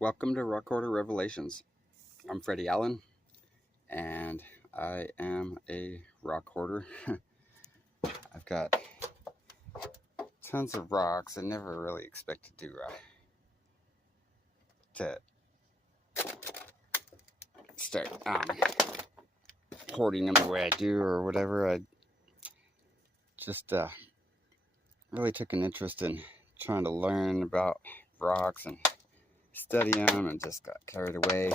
Welcome to Rock Hoarder Revelations. I'm Freddie Allen, and I am a rock hoarder. I've got tons of rocks. I never really expected to start hoarding them the way I do or whatever. I just really took an interest in trying to learn about rocks and study them, and just got carried away.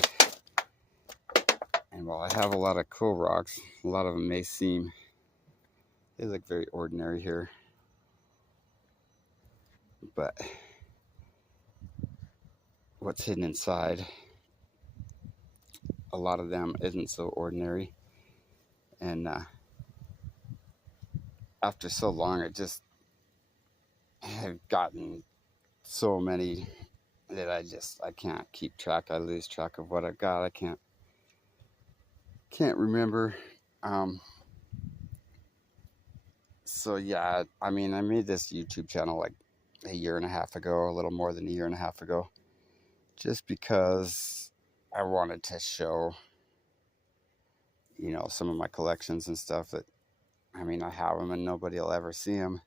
And while I have a lot of cool rocks, a lot of them may seem, they look very ordinary here, but what's hidden inside, a lot of them isn't so ordinary. And after so long, I just have gotten so many that I can't keep track. I lose track of what I've got. I can't remember. So yeah, I mean, I made this YouTube channel like a year and a half ago, a little more than a year and a half ago, just because I wanted to show, some of my collections and stuff that, I mean, I have them and nobody will ever see them.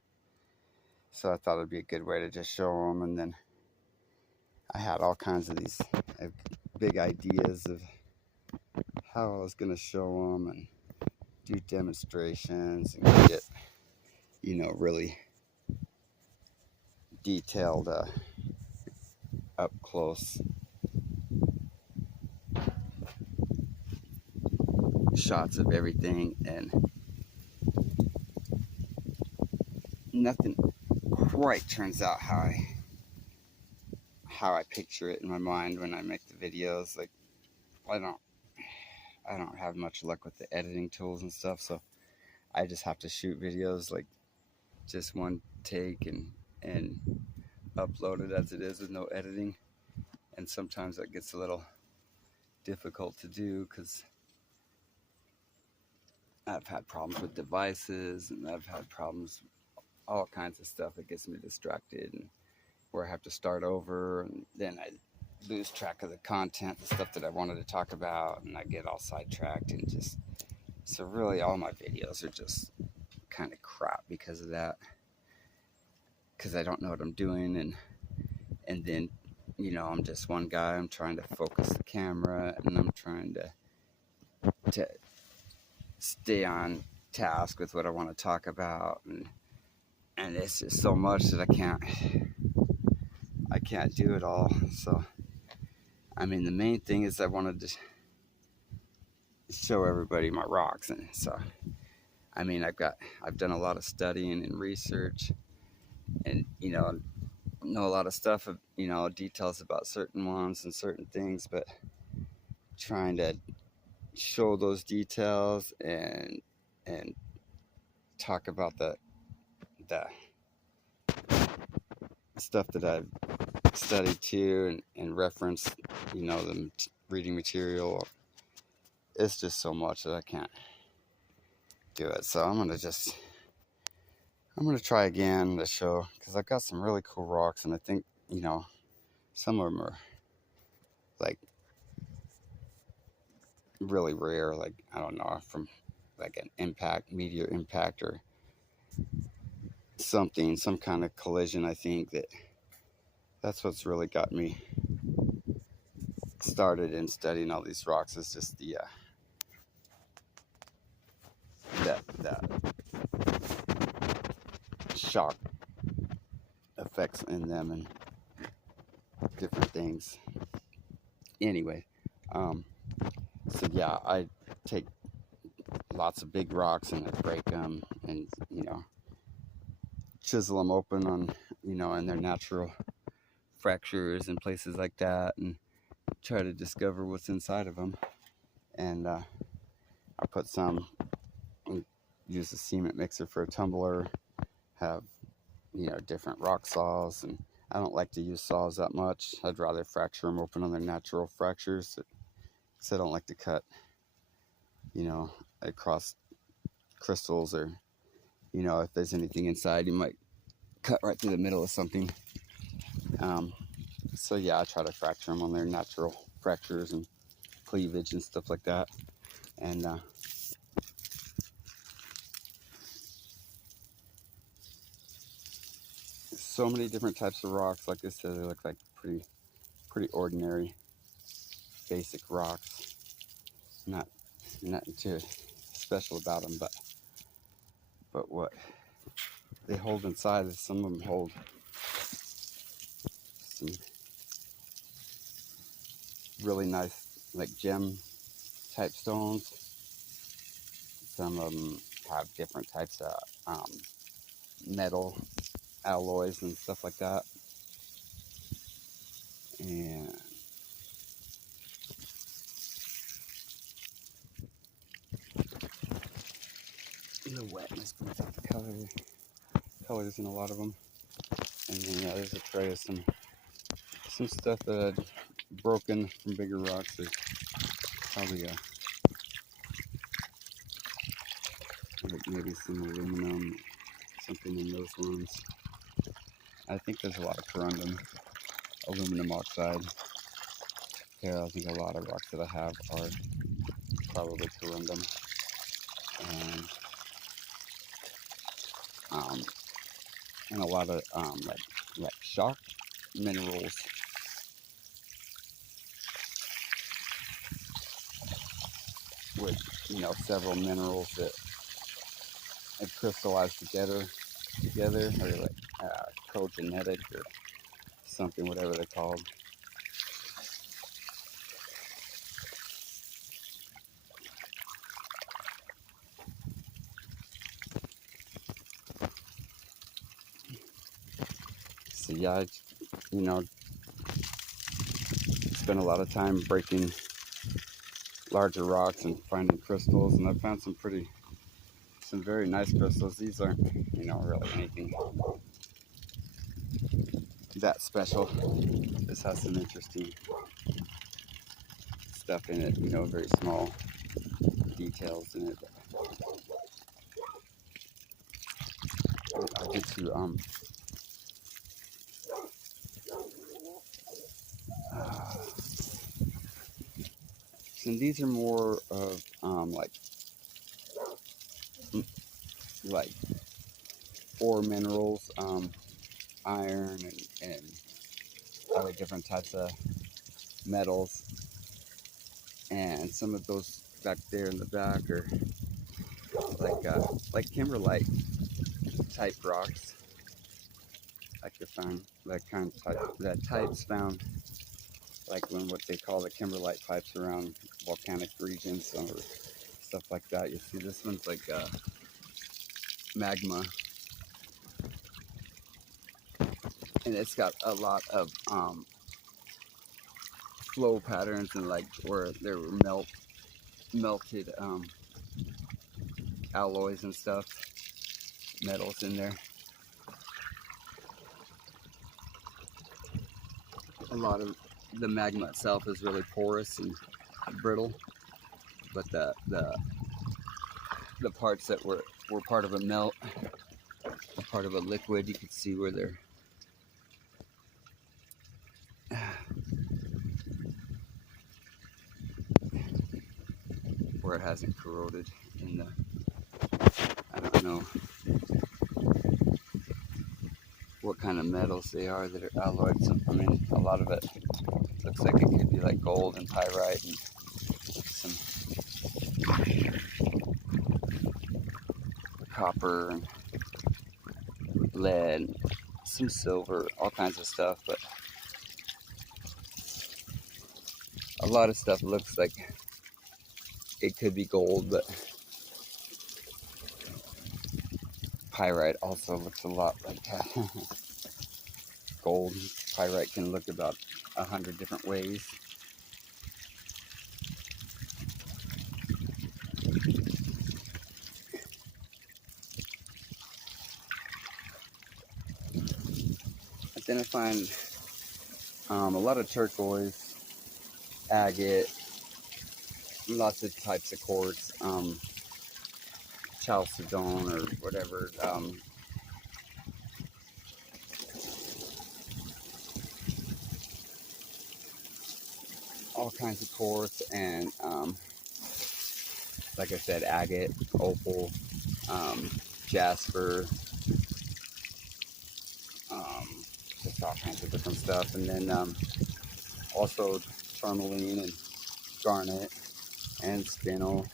So I thought it'd be a good way to just show them. And then I had all kinds of these big ideas of how I was going to show them and do demonstrations and get, really detailed, up close shots of everything, and nothing quite turns out how I picture it in my mind when I make the videos. Like, I don't have much luck with the editing tools and stuff, so I just have to shoot videos like just one take and upload it as it is with no editing. And sometimes that gets a little difficult to do because I've had problems with devices, and I've had problems, all kinds of stuff that gets me distracted, and where I have to start over, and then I lose track of the content, the stuff that I wanted to talk about, and I get all sidetracked, and just, so really all my videos are just kind of crap because of that, because I don't know what I'm doing, and then, I'm just one guy. I'm trying to focus the camera, and I'm trying to stay on task with what I want to talk about, and it's just so much that I can't do it all. So I mean, the main thing is I wanted to show everybody my rocks. And so I mean, I've done a lot of studying and research, and know a lot of stuff of details about certain ones and certain things, but trying to show those details and talk about the stuff that I've studied too, and reference the reading material. It's just so much that I can't do it. So I'm gonna try again to show, because I've got some really cool rocks, and I think some of them are like really rare, like, I don't know, from like an meteor impact or some kind of collision. I think that's what's really got me started in studying all these rocks, is just the that shock effects in them and different things. Anyway, so yeah, I take lots of big rocks and I break them, and chisel them open on in their natural fractures and places like that, and try to discover what's inside of them. And I put some, use a cement mixer for a tumbler, have different rock saws, and I don't like to use saws that much. I'd rather fracture them open on their natural fractures, because I don't like to cut across crystals, or if there's anything inside, you might cut right through the middle of something. So yeah, I try to fracture them on their natural fractures and cleavage and stuff like that. And so many different types of rocks. Like I said, they look like pretty ordinary, basic rocks. Nothing too special about them, but what they hold inside is some of them hold some really nice, like gem type stones. Some of them have different types of metal alloys and stuff like that. And the wetness brings out the colors in a lot of them. And then yeah, there's a tray of some stuff that I'd broken from bigger rocks. There's probably like maybe some aluminum, something in those ones. I think there's a lot of corundum, aluminum oxide. Yeah, I think a lot of rocks that I have are probably corundum. And, um, and a lot of like shock minerals with several minerals that have crystallized together or like cogenetic or something, whatever they're called. So yeah, I spend a lot of time breaking larger rocks and finding crystals, and I've found some very nice crystals. These aren't really anything that special. This has some interesting stuff in it, very small details in it. I'll get to and these are more of like ore minerals, iron and other different types of metals, and some of those back there in the back are like kimberlite type rocks. Like you find that type's found like when what they call the kimberlite pipes around volcanic regions or stuff like that. You see this one's like magma, and it's got a lot of flow patterns and like where there were melted alloys and stuff, metals in there. A lot of the magma itself is really porous and brittle, but the parts that were part of a melt, part of a liquid, you could see where they're where it hasn't corroded in the, I don't know what kind of metals they are that are alloyed. So, I mean, a lot of it looks like it could be like gold and pyrite and some copper and lead, some silver, all kinds of stuff, but a lot of stuff looks like it could be gold, but pyrite also looks a lot like gold. Pyrite can look about 100 different ways. But then I find a lot of turquoise, agate, lots of types of quartz, chalcedone or whatever. all kinds of quartz and like I said, agate, opal, jasper, um, just all kinds of different stuff. And then also tourmaline and garnet and spinel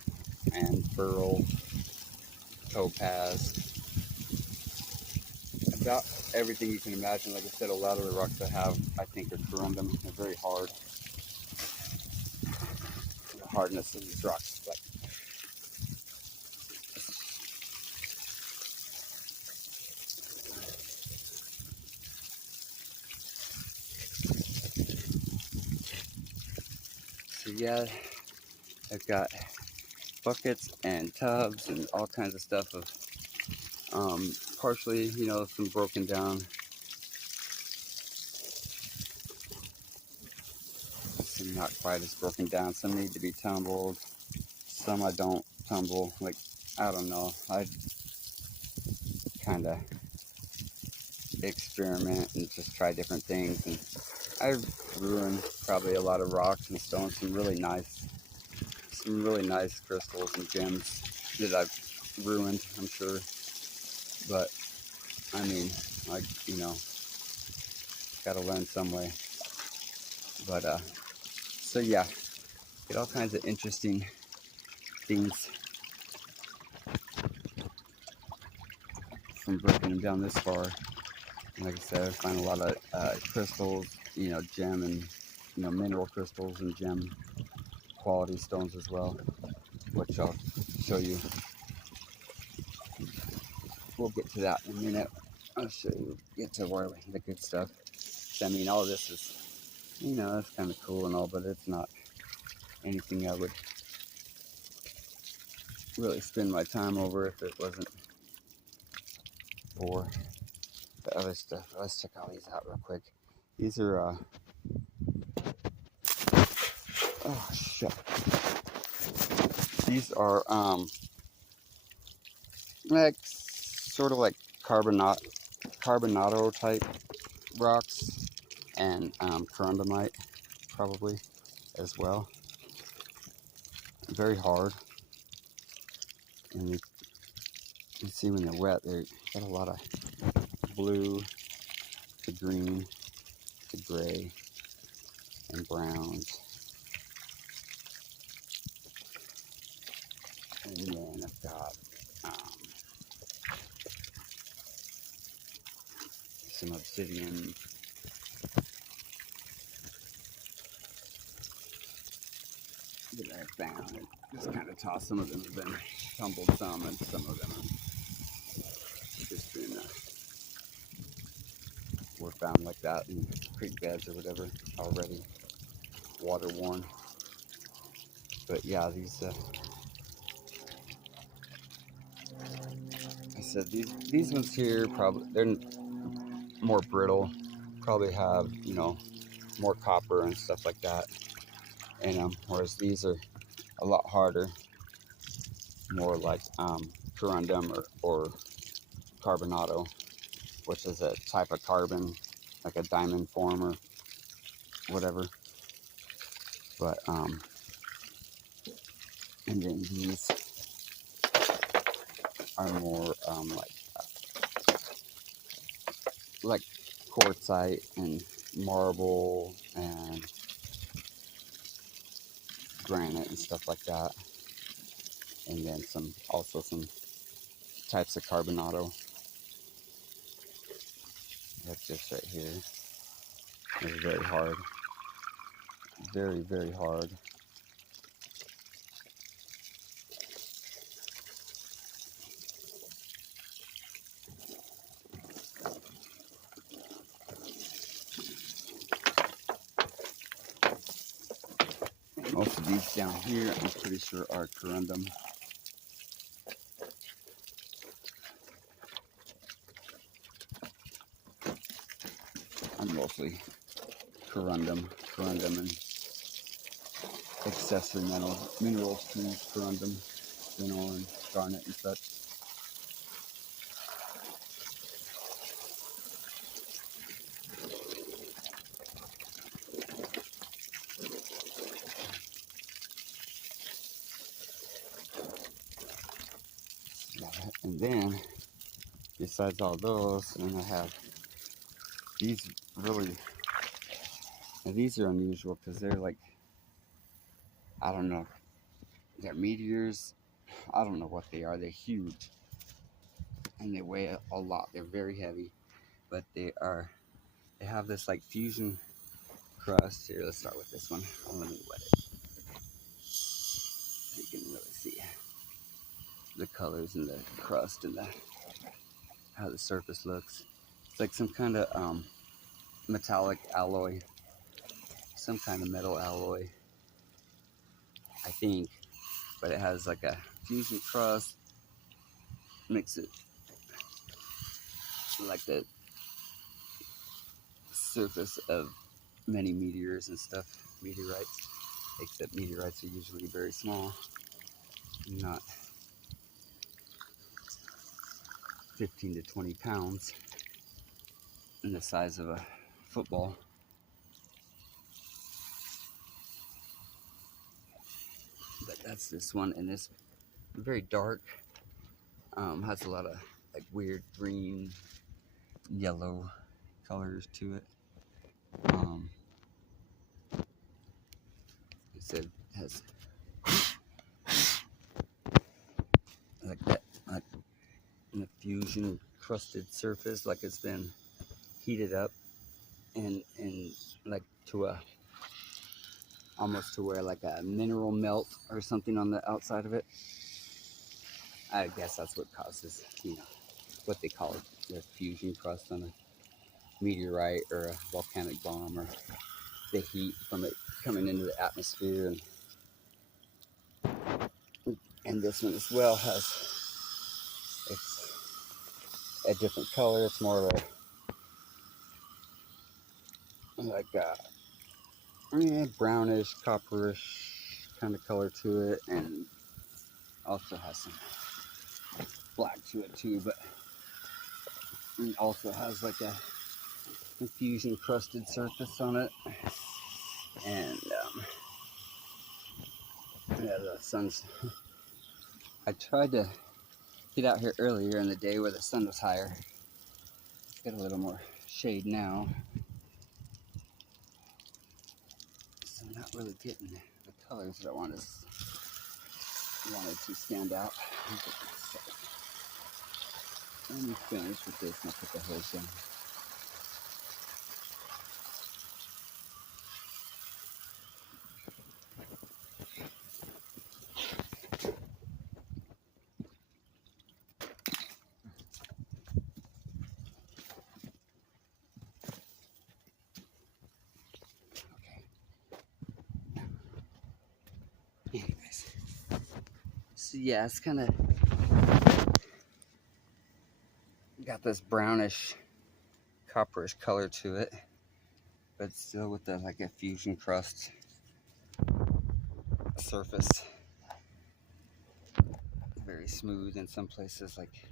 and pearl, topaz, about everything you can imagine. Like I said, a lot of the rocks I have, I think, are corundum. They're very hard. The hardness of these rocks, like, so yeah, I've got buckets and tubs and all kinds of stuff of partially, you know, some broken down, some not quite as broken down, some need to be tumbled, some I don't tumble. Like, I don't know, I kind of experiment and just try different things, and I've ruined probably a lot of rocks and stones, some really nice crystals and gems that I've ruined, I'm sure. But I mean, like, you know, gotta learn some way. But so yeah, get all kinds of interesting things from breaking them down this far. And like I said, I find a lot of crystals, you know, gem and, you know, mineral crystals and gem quality stones as well, which I'll show you. We'll get to that in a minute. I'll show you, get to where the good stuff. I mean, all this is, you know, that's kind of cool and all, but it's not anything I would really spend my time over if it wasn't for the other stuff. Let's check all these out real quick. These are, oh shit. These are, like, sort of like carbonado type rocks and corundumite probably as well. Very hard, and you see when they're wet, they got a lot of blue, the green, the gray, and browns. And then I've got some obsidian. That I found and just kind of tossed. Some of them have been tumbled some, and some of them have just been were found like that in creek beds or whatever, already water worn. But yeah, these I said these ones here probably they're more brittle, probably have, you know, more copper and stuff like that in them, whereas these are a lot harder, more like corundum or carbonado, which is a type of carbon, like a diamond form or whatever. But and then these are more like quartzite and marble and granite and stuff like that. And then also some types of carbonado, like this right here. It's very hard, very, very hard. Most of these down here, I'm pretty sure are corundum. I'm mostly corundum and accessory minerals to corundum, and garnet and such. And then, besides all those, and I have these really, now these are unusual because they're like, I don't know, they're meteors. I don't know what they are. They're huge and they weigh a lot. They're very heavy, but they have this like fusion crust. Here, let's start with this one. Let me wet it. So you can really see the colors and the crust and how the surface looks. It's like some kind of metallic alloy, some kind of metal alloy, I think. But it has like a fusion crust, makes it like the surface of many meteors and stuff, meteorites, except meteorites are usually very small, not 15 to 20 pounds, in the size of a football. But that's this one, and it's very dark, has a lot of like weird green, yellow colors to it. It said has like that, like a fusion crusted surface, like it's been heated up and like to a almost to where like a mineral melt or something on the outside of it. I guess that's what causes, what they call it, the fusion crust on a meteorite or a volcanic bomb, or the heat from it coming into the atmosphere. And this one as well it's a different color. It's more of a like a brownish, copperish kind of color to it, and also has some black to it too, but it also has like a fusion crusted surface on it. And yeah, the sun's I tried to get out here earlier in the day where the sun was higher. Get a little more shade now, so I'm not really getting the colors that I wanted to stand out. Let me finish with this and I'll put the hose down. Anyways, so yeah, it's kind of got this brownish, copperish color to it, but still with the like a fusion crust surface. Very smooth in some places, like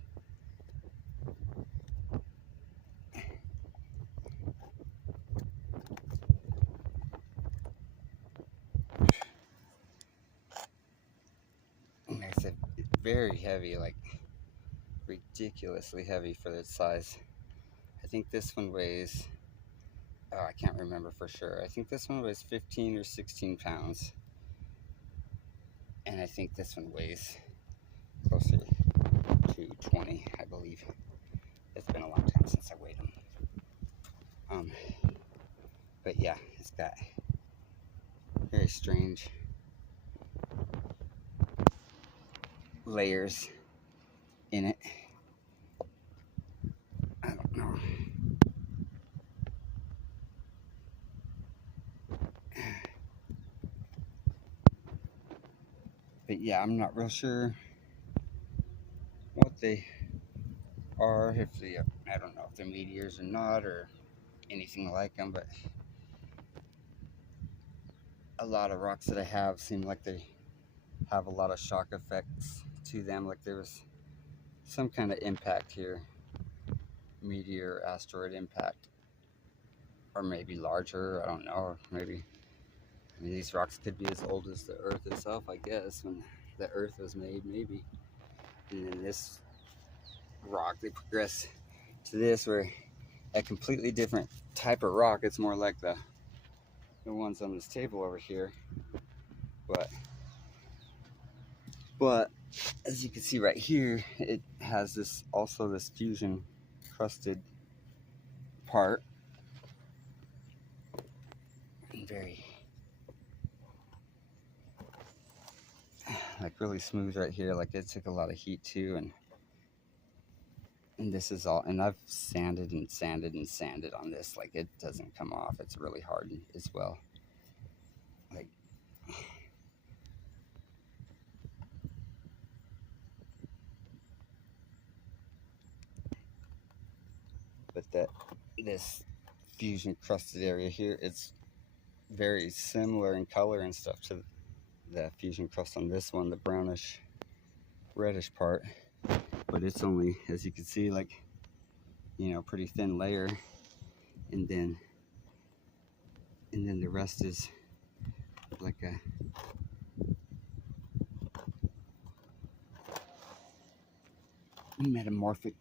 like I said, very heavy, like ridiculously heavy for its size. I think this one weighs, oh, I can't remember for sure. I think this one weighs 15 or 16 pounds. And I think this one weighs closer to 20, I believe. It's been a long time since I weighed them. But yeah, it's got very strange layers in it. I don't know. But yeah, I'm not real sure what they are, if they, I don't know if they're meteors or not, or anything like them, but a lot of rocks that I have seem like they have a lot of shock effects to them, like there was some kind of impact here, meteor, asteroid impact, or maybe larger, I don't know, or maybe, I mean, these rocks could be as old as the Earth itself, I guess, when the Earth was made, maybe. And then this rock. They progress to this where a completely different type of rock. It's more like the ones on this table over here. But as you can see right here, it has this also this fusion crusted part. Very like really smooth right here. Like it took a lot of heat too, and this is all, and I've sanded and sanded and sanded on this. Like it doesn't come off. It's really hard as well. Like but this fusion crusted area here, it's very similar in color and stuff to the fusion crust on this one, the brownish reddish part, but it's only, as you can see, like, you know, pretty thin layer, and then the rest is like a metamorphic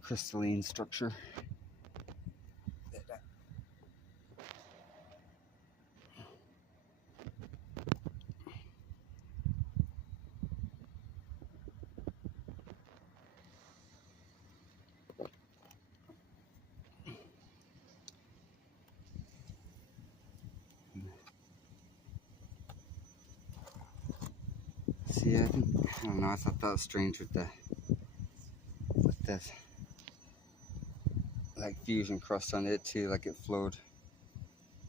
crystalline structure. See, I don't know, I thought that was strange with this like fusion crust on it too, like it flowed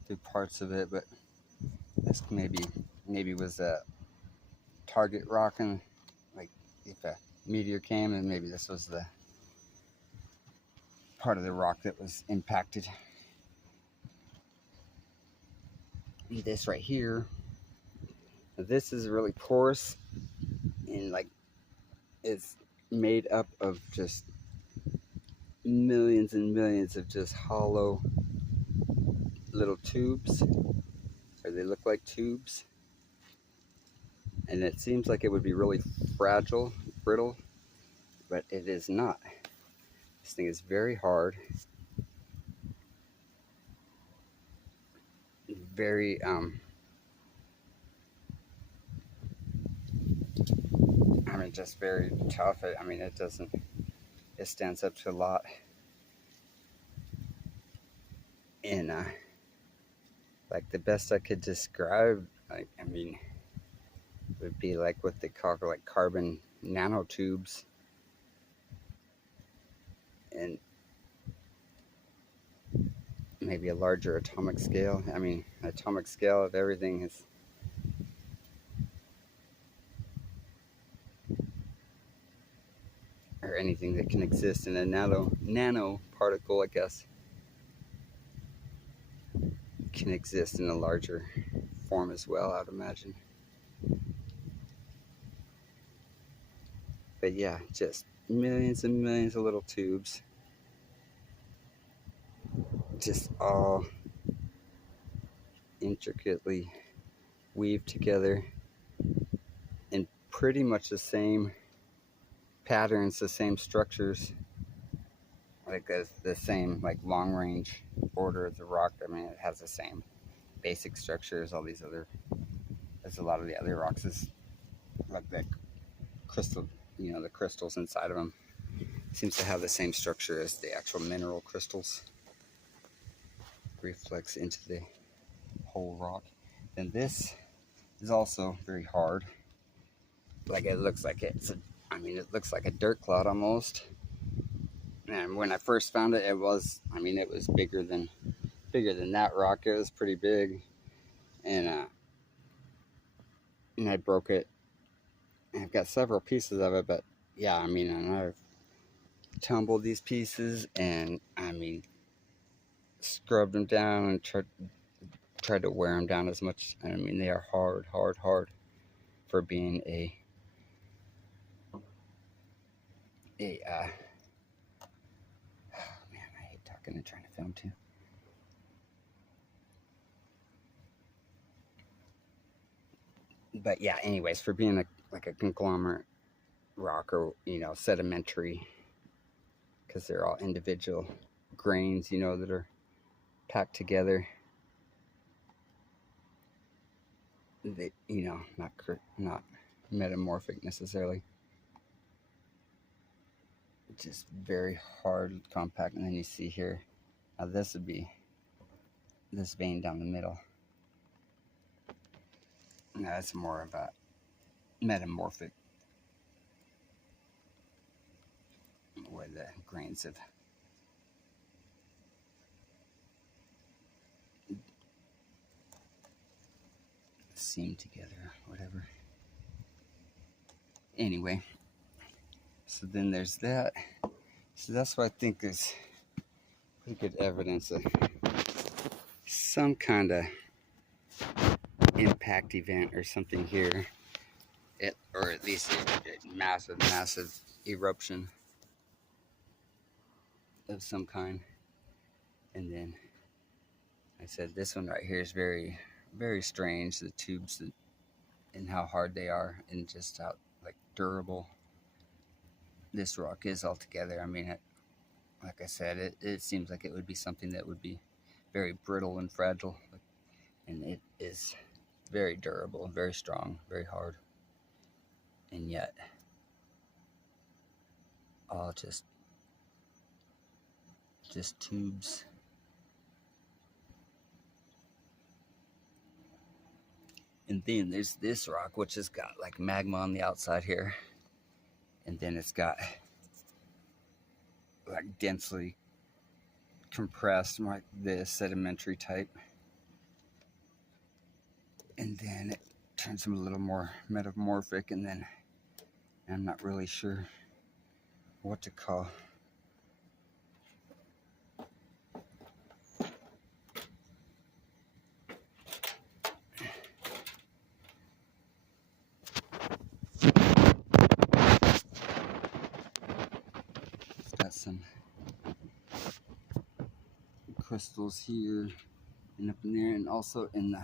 through parts of it, but this maybe was a target rock, and like if a meteor came, and maybe this was the part of the rock that was impacted. This right here, this is really porous, and like it's made up of just millions and millions of just hollow little tubes, or they look like tubes, and it seems like it would be really fragile, brittle, but it is not. This thing is very hard, very I mean, just very tough. I mean, it stands up to a lot. And like the best I could describe, like, I mean, would be like what they call like carbon nanotubes, and maybe a larger atomic scale. I mean, atomic scale of everything is or anything that can exist in a nano particle, I guess, can exist in a larger form as well, I'd imagine. But yeah, just millions and millions of little tubes, just all intricately weaved together in pretty much the same patterns, the same structures, like the same like long range order of the rock. I mean, it has the same basic structure as all these other, as a lot of the other rocks, is like the crystal, you know, the crystals inside of them seems to have the same structure as the actual mineral crystals. Reflects into the whole rock. And this is also very hard. Like it looks like I mean, it looks like a dirt clod almost. And when I first found it, it was bigger than that rock. It was pretty big, and I broke it. I've got several pieces of it, but yeah, I mean, and I've tumbled these pieces, and I mean, scrubbed them down and tried to wear them down as much. I mean, they are hard for being a oh man, I hate talking and trying to film too. But yeah, anyways, for being like a conglomerate rock or, sedimentary, because they're all individual grains, that are packed together. They, not metamorphic necessarily. Just very hard, compact. And then you see here, now this would be this vein down the middle. Now that's more of a metamorphic, where the grains have seamed together, whatever. Anyway, so then there's that. So that's what I think is pretty good evidence of some kind of impact event or something here, or at least a massive eruption of some kind. And then I said this one right here is very, very strange. The tubes and how hard they are, and just how durable this rock is altogether. I mean, like I said, it seems like it would be something that would be very brittle and fragile, and it is very durable, very strong, very hard, and yet all just tubes. And then there's this rock, which has got like magma on the outside here, and then it's got like densely compressed, like this sedimentary type, and then it turns them a little more metamorphic, and then I'm not really sure what to call some crystals here and up in there, and also in the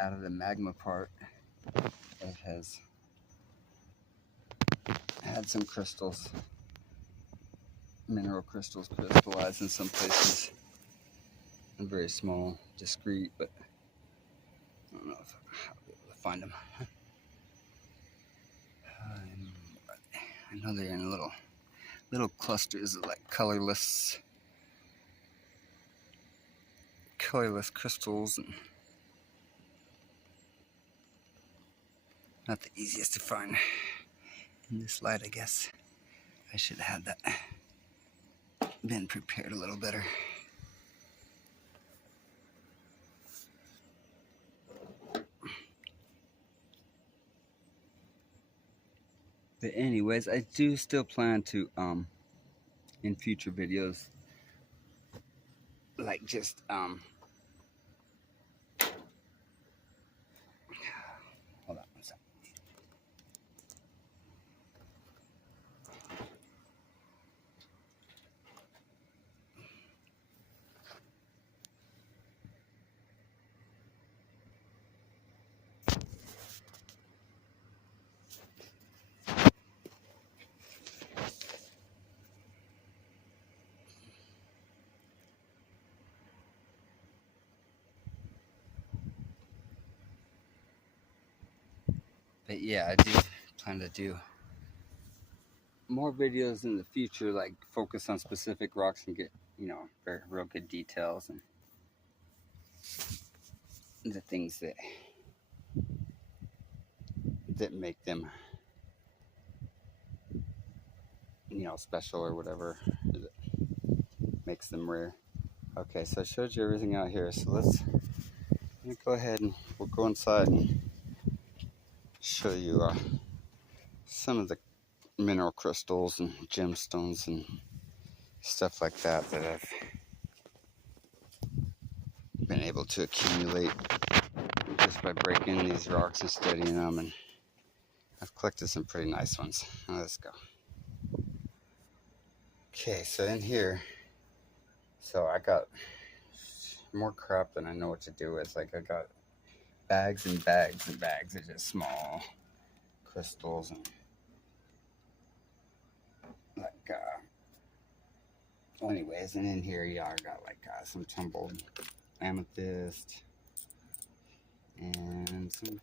out of the magma part, it has had some crystals, mineral crystals, crystallized in some places, and very small, discreet, but I don't know if I'll be able to find them. I know they're in little clusters of like colorless crystals, and not the easiest to find in this light, I guess. I should have had that been prepared a little better. But anyways, I do still plan to in future videos, like just hold on one second. But yeah, I do plan to do more videos in the future, like focus on specific rocks and get, very real good details and the things that make them, special, or whatever that makes them rare. Okay, so I showed you everything out here, so let's go ahead and we'll go inside and show you some of the mineral crystals and gemstones and stuff like that I've been able to accumulate just by breaking these rocks and studying them, and I've collected some pretty nice ones. Now let's go. Okay, so in here, so I got more crap than I know what to do with. Like, I got bags and bags and bags of just small crystals and Well, anyways, and in here, yeah, I got like some tumbled amethyst and some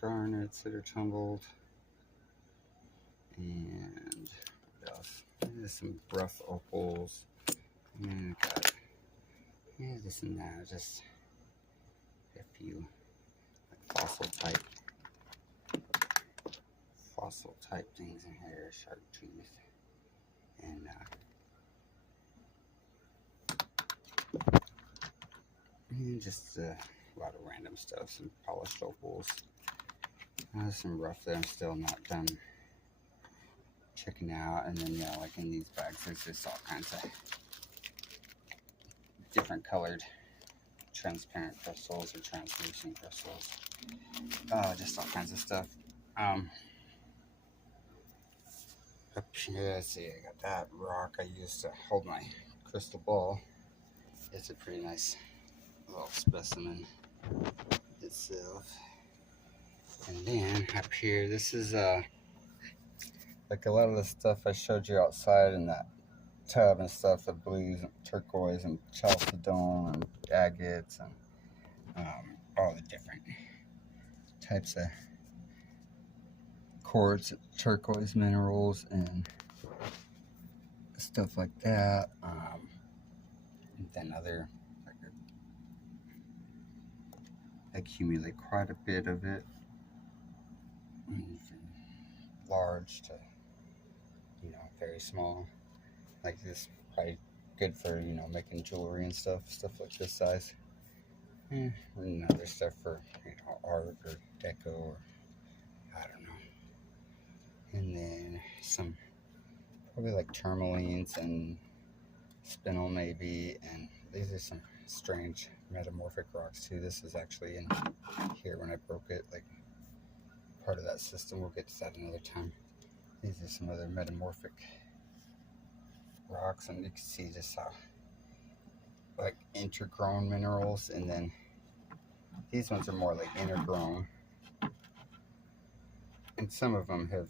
garnets that are tumbled, and what else? There's some rough opals, and I got this and that, just a few like fossil type things in here, shark tooth, and just a lot of random stuff, some polished opals, some rough that I'm still not done checking out, and then yeah, like in these bags, there's just all kinds of different colored transparent crystals or translucent crystals. Just all kinds of stuff. Up here, let's see, I got that rock I used to hold my crystal ball. It's a pretty nice little specimen itself. And then up here, this is like a lot of the stuff I showed you outside in that tub and stuff, the blues and turquoise and chalcedone and agates and all the different types of quartz, turquoise minerals and stuff like that. And then other, like, accumulate quite a bit of it, from large to, very small. Like this, probably good for, making jewelry and stuff like this size. And other stuff for, art or deco or, I don't know. And then some, probably like tourmalines and spinel maybe, and these are some strange metamorphic rocks too. This is actually in here when I broke it, like part of that system. We'll get to that another time. These are some other metamorphic rocks, and you can see just how like intergrown minerals, and then these ones are more like intergrown, and some of them have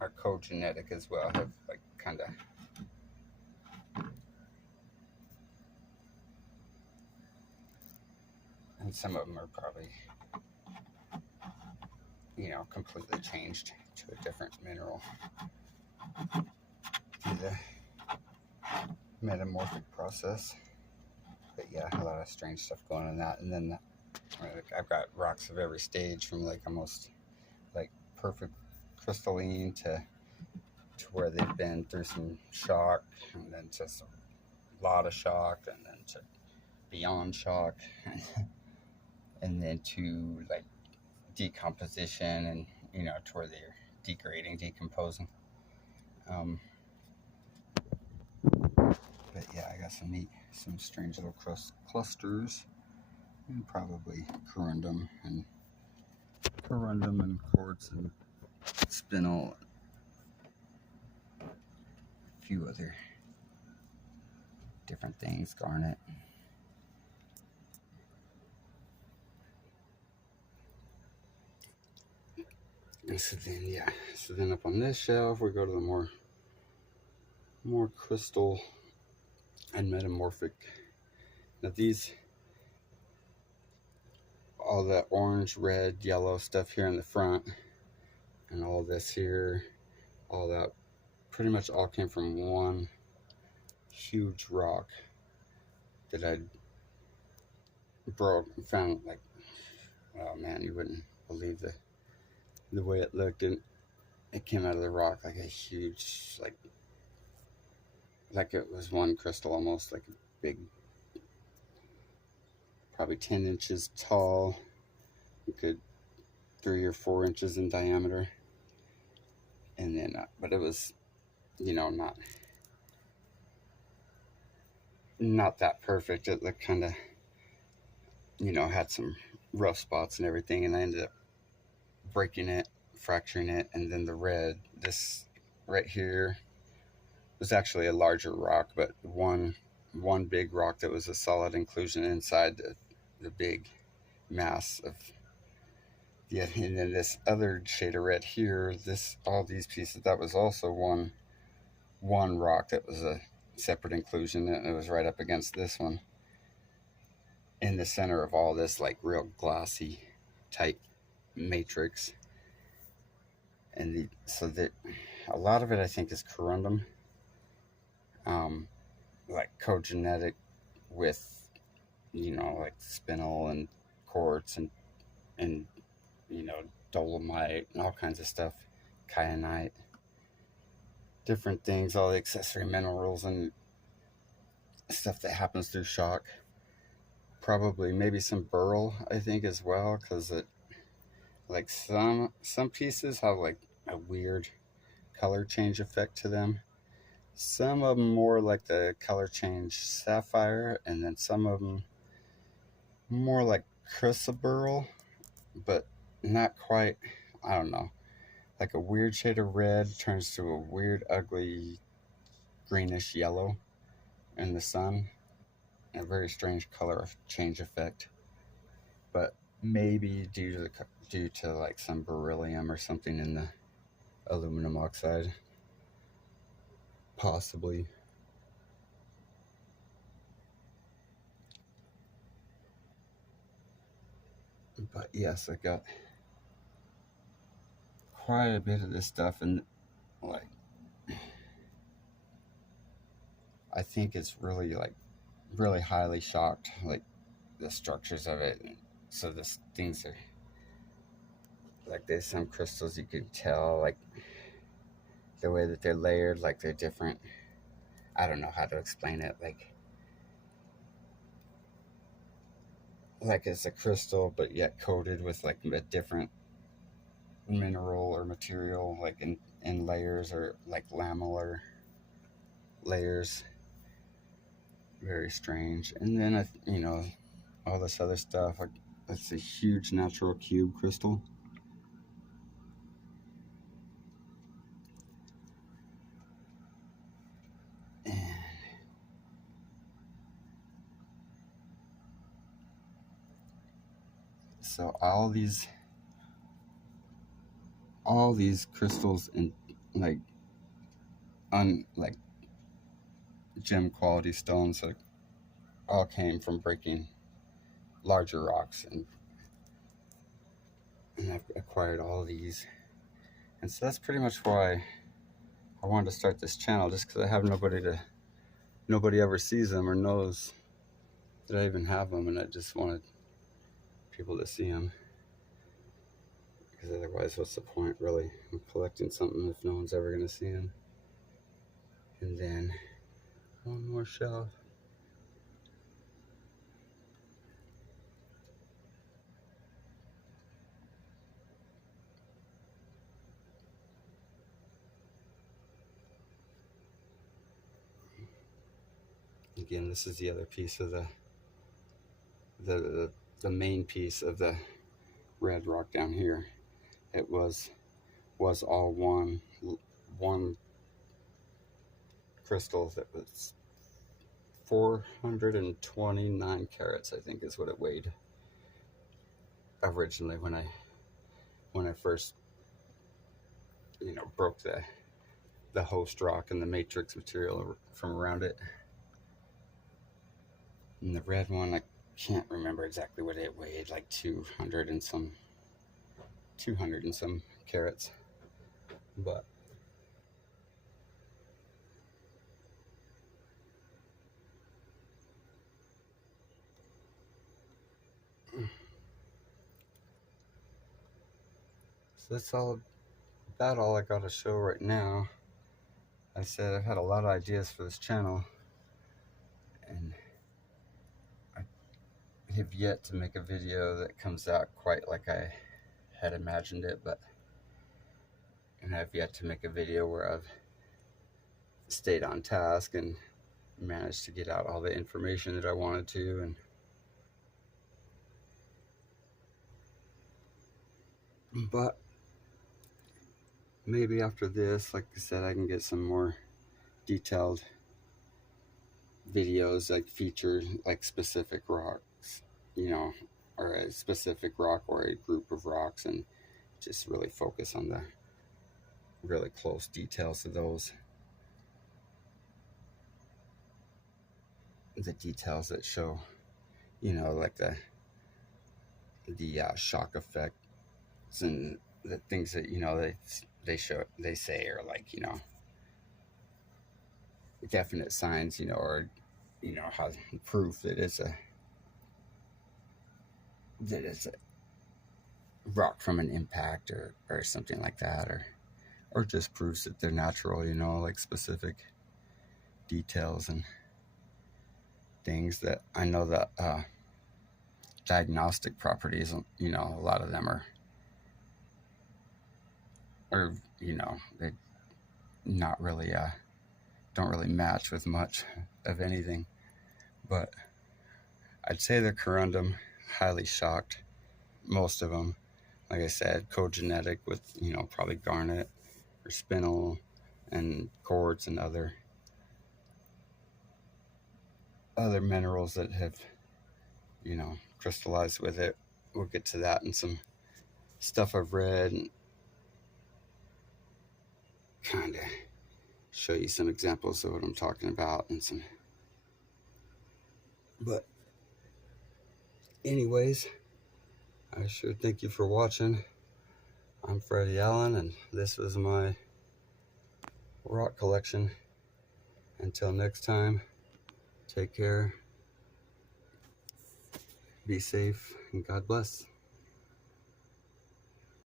are cogenetic as well, have like kind of and some of them are probably, completely changed to a different mineral through the metamorphic process. But yeah, a lot of strange stuff going on in that. And then I've got rocks of every stage, from like almost like perfect crystalline to where they've been through some shock, and then just a lot of shock, and then to beyond shock, and then to like decomposition, and to where they're degrading, decomposing. But yeah, I got some strange little clusters, and probably corundum and quartz and spinel, a few other different things, garnet. And so then up on this shelf we go to the more crystal and metamorphic. Now these, all that orange, red, yellow stuff here in the front, and all this here, all that pretty much all came from one huge rock that I broke and found. Like, oh man, you wouldn't believe the way it looked, and it came out of the rock like a huge, like it was one crystal, almost like a big, probably 10 inches tall, a good 3 or 4 inches in diameter. And then but it was, not that perfect. It looked kind of, had some rough spots and everything, and I ended up breaking it, fracturing it. And then the red, this right here, was actually a larger rock, but one big rock that was a solid inclusion inside the big mass of, yeah. And then this other shade of red here, all these pieces, that was also one one rock that was a separate inclusion, and it was right up against this one in the center of all this like real glossy type matrix. And so that a lot of it I think is corundum, um, like cogenetic with, like spinel and quartz and dolomite and all kinds of stuff, kyanite, different things, all the accessory minerals and stuff that happens through shock. Probably maybe some burl, I think, as well, because it like some pieces have like a weird color change effect to them. Some of them more like the color change sapphire, and then some of them more like chrysoberyl, but not quite. I don't know. Like a weird shade of red turns to a weird, ugly, greenish yellow in the sun. A very strange color change effect, but maybe due to like some beryllium or something in the aluminum oxide, possibly. But yes, I got quite a bit of this stuff, and like I think it's really highly shocked, like the structures of it. And so this things are like there's some crystals you can tell like the way that they're layered, like they're different. I don't know how to explain it. Like it's a crystal, but yet coated with like a different mineral or material, like in layers or like lamellar layers. Very strange. And then all this other stuff. Like that's a huge natural cube crystal. And so all these crystals and like like gem quality stones like all came from breaking larger rocks, and I've acquired all of these. And so that's pretty much why I wanted to start this channel, just because I have nobody ever sees them or knows that I even have them, and I just wanted people to see them. Because otherwise, what's the point really of collecting something if no one's ever going to see them? And then one more shelf. Again, this is the other piece of the main piece of the red rock down here. It was all one crystal that was 429 carats, I think is what it weighed originally when I first broke the host rock and the matrix material from around it. And the red one, I can't remember exactly what it weighed, like 200 and some carats. But so that's about all I got to show right now. I said I've had a lot of ideas for this channel, and I have yet to make a video that comes out quite like I had imagined it, and I've yet to make a video where I've stayed on task and managed to get out all the information that I wanted to. But maybe after this, like I said, I can get some more detailed videos, like feature like specific rocks, or a specific rock or a group of rocks, and just really focus on the really close details of those. the details that show, like the shock effects and the things that they say are like definite signs, or how proof that it's a rock from an impact or something like that, or just proves that they're natural, like specific details and things that I know that diagnostic properties, a lot of them are they not really don't really match with much of anything. But I'd say the corundum, highly shocked. Most of them, like I said, cogenetic with probably garnet or spinel and quartz and other minerals that have crystallized with it. We'll get to that in some stuff I've read and kind of show you some examples of what I'm talking about but anyways, I sure thank you for watching. I'm Freddie Allen, and this was my rock collection. Until next time, take care, be safe, and God bless.